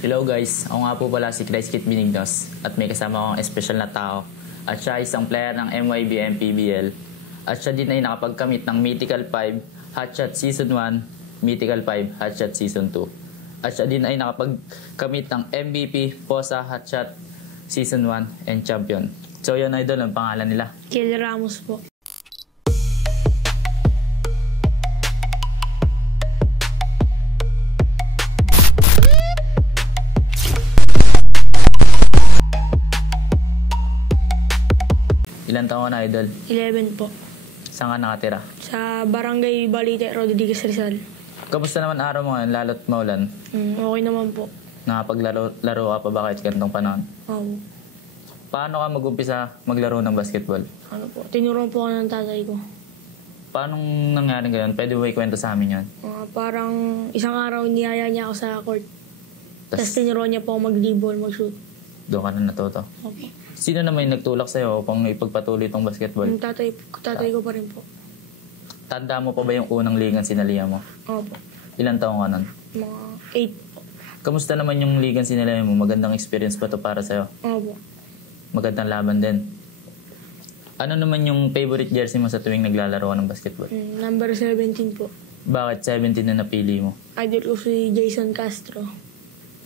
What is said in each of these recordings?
Hello guys, ako nga po pala si Chris Kit Benignos at may kasama akong espesyal na tao at siya isang player ng MYBM PBL at siya din ay nakapagkamit ng Mythical 5 Hotshot Season 1, Mythical 5 Hotshot Season 2 at siya din ay nakapagkamit ng MVP POSA Hotshot Season 1 and Champion. So yun idol, ang pangalan nila? Kiel Ramos po. Ilan taon ka na idol? 11 po. Saan ka nakatira? Sa Barangay Balite, Rodriguez Rizal. Kamusta naman araw mo ngayon lalo't maulan? Okay naman po. Nakapaglaro ka pa ba kahit ganitong panahon? Oo. Paano ka mag-umpisa maglaro ng basketball? Ano po, tinuruan po ako ng tatay ko. Paano nangyari ganyan? Pwede ba ikwento sa amin yan? Parang isang araw niyaya niya ako sa court. Tapos Tas tinuruan niya po ako mag-dribble, mag-shoot. doon ka na natuto. Okay. Sino naman yung nagtulak sa'yo upang ipagpatuloy itong basketball? Yung tatay ko pa rin po. Tanda mo pa ba yung unang ligang sinalihan mo? Opo. Ilan taong ka nun? Mga 8 po. Kamusta naman yung ligang sinalihan mo? Magandang experience ba to para sa'yo? Opo. Magandang laban din. Ano naman yung favorite jersey mo sa tuwing naglalaro ka ng basketball? Number 17 po. Bakit 17 na napili mo? Idol ko si Jason Castro.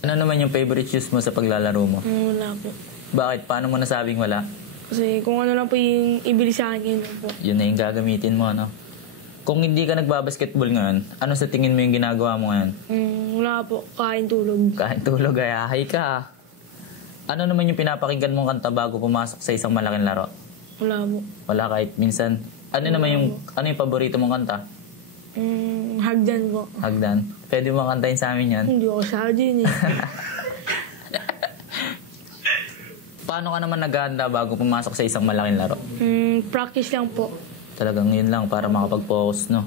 Ano naman yung favorite shoes mo sa paglalaro mo? Wala po. Bakit? Paano mo nasabing wala? Kasi kung ano lang po yung ibili sa akin, yun po. Yun na yung gagamitin mo, ano? Kung hindi ka nagbabasketball ngayon, ano sa tingin mo yung ginagawa mo ngayon? Wala po. Kain tulog. Kain tulog, ayahay ka. Ano naman yung pinapakinggan mong kanta bago pumasok sa isang malaking laro? Wala po. Wala kahit minsan. Ano naman ano yung paborito mong kanta? Hagdan po. Hagdan. Pwede mo kantahin sa amin yan? Hindi ako sa din eh. Paano ka naman naghahanda bago pumasok sa isang malaking laro? Practice lang po. Talagang yun lang para makapag-focus, no?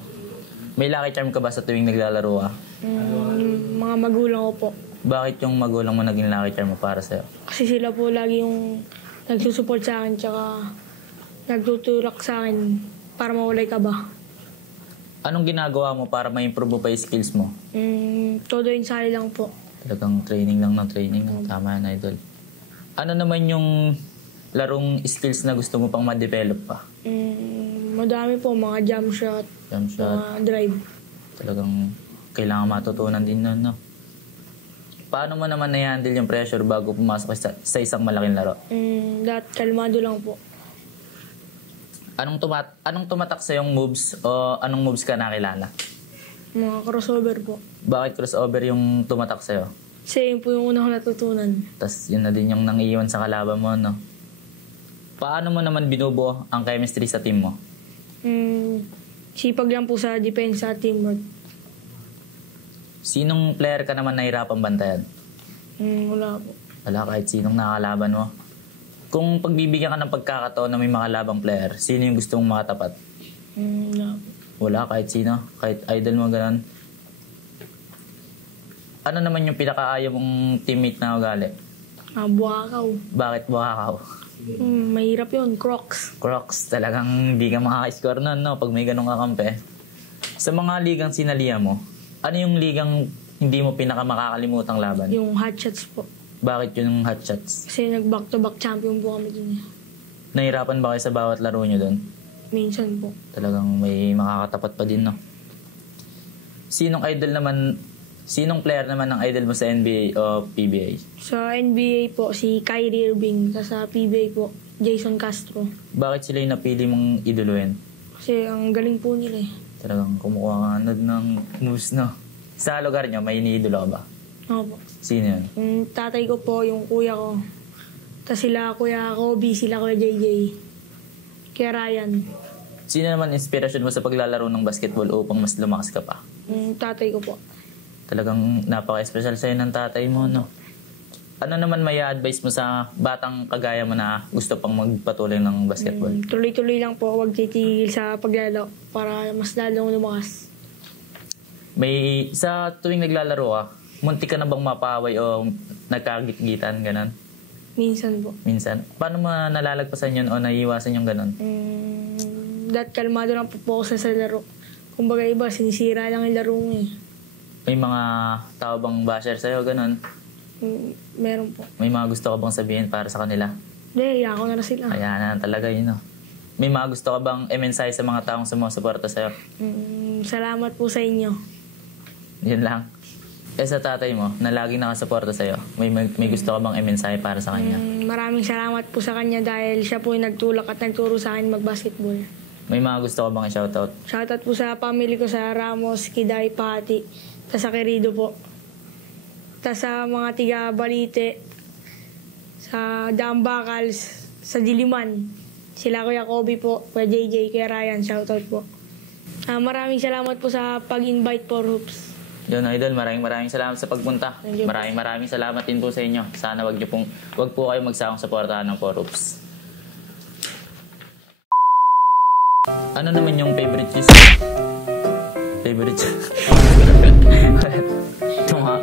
May lucky charm ka ba sa tuwing naglalaro ka? Mga magulang ko po. Bakit yung magulang mo naging lucky charm mo para sa'yo? Kasi sila po lagi yung nagsusupport sa akin tsaka nagtutulak sa akin para mawalay ka ba. Anong ginagawa mo para ma-improve mo pa yung skills mo? Todo inside lang po. Talagang training lang ng training. Tama yan, idol. Ano naman yung larong skills na gusto mo pang ma-develop pa? Madami po, mga jump shot, Jump shot. mga drive. Talagang kailangan matutunan din nun, no? Paano mo naman na-handle yung pressure bago pumasok sa isang malaking laro? Lahat kalmado lang po. Anong tumatak sa yung moves o anong moves ka nakilala? Mga crossover po. Bakit crossover yung tumatak sa'yo? Kasi yun po yung una ko natutunan. Tapos yun na din yung nangiiwan sa kalaban mo, no? Paano mo naman binubuo ang chemistry sa team mo? Sipag lang po sa depensa at teamwork. Sinong player ka naman nahirapang bantayan? Wala po. Wala kahit sinong nakalaban mo. Kung pagbibigyan ka ng pagkakataon na may makalabang player, sino yung gusto mong makatapat? Wala po. Wala kahit sino. Kahit idol mo, ganun. Ano naman yung pinakaayaw mong teammate na ugali? Buwakaw. Bakit Buhakaw? Mahirap yun. Crocs. Crocs, talagang hindi ka makaka-score nun, no? Pag may ganong kakampi. Sa mga ligang sinalihan mo, ano yung ligang hindi mo pinakamakakalimutang laban? Yung hot shots po. Bakit yung hot shots? Kasi nag-back-to-back champion po kami dun. Nahirapan ba kayo sa bawat laro nyo doon? Minsan po. Talagang may makakatapat pa din, no? Sinong player naman ng idol mo sa NBA o PBA? Sa NBA po, si Kyrie Irving. Sa PBA po, Jason Castro. Bakit sila yung napili mong idoluhin? Kasi ang galing po nila eh. Talagang kumukuha ka ng moves, no? Sa lugar nyo, may iniidolo ka ba? Opo. Sino yun? Yung tatay ko po, yung kuya ko. Tapos sila Kuya Kobe, sila Kuya JJ. Kuya Ryan. Sino naman inspirasyon mo sa paglalaro ng basketball upang mas lumakas ka pa? Yung tatay ko po. Talagang napaka-special sa'yo ng tatay mo, no? Ano naman may advice mo sa batang kagaya mo na gusto pang magpatuloy ng basketball? Tuloy-tuloy lang po, huwag titigil sa paglalaro para mas lalong lumakas. Sa tuwing naglalaro ka, munti ka na bang mapaway o nagkagit-gitan, ganon? Minsan po. Minsan. Paano mo nalalagpasan yun o naiiwasan yung ganon? Dahil kalmado lang po ako sa laro. Kumbaga iba, sinisira lang yung laro mo eh. May mga tao bang basher sa'yo, ganon? Meron po. May mga gusto ka bang sabihin para sa kanila? Hindi, ako na sila. Ayan na talaga yun, no? May mga gusto ka bang i-mensahe sa mga taong sumusuporta sa'yo? Salamat po sa inyo. Yun lang. Sa tatay mo, na laging nakasuporta sa'yo, may gusto ka bang i-mensahe para sa kanya? Maraming salamat po sa kanya dahil siya po yung nagtulak at nagturo sa akin mag-basketball. May mga gusto ka bang i-shoutout? Shoutout po sa family ko sa Ramos, Kiday, Pati, sa Querido po. Tapos sa mga tiga Balite, sa Dambakals, sa Diliman. Sila Kuya Kobe po, Kuya JJ, Kuya Ryan, shoutout po. Maraming salamat po sa pag-invite po, Hoops. Yun, Idol, maraming salamat sa pagpunta. Thank you. Maraming salamat din po sa inyo. Sana wag po kayo magsawang suportahan ng Forups. Ano naman yung favorite cheese? Favorite cheese?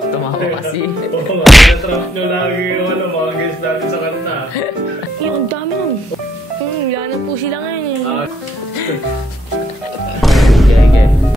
Tumawa kasi. Oo nga, na-trap nyo lagi yung mga guest natin sa kanta. Yung dami nun. Wala na po sila ngayon eh. Ah, Okay.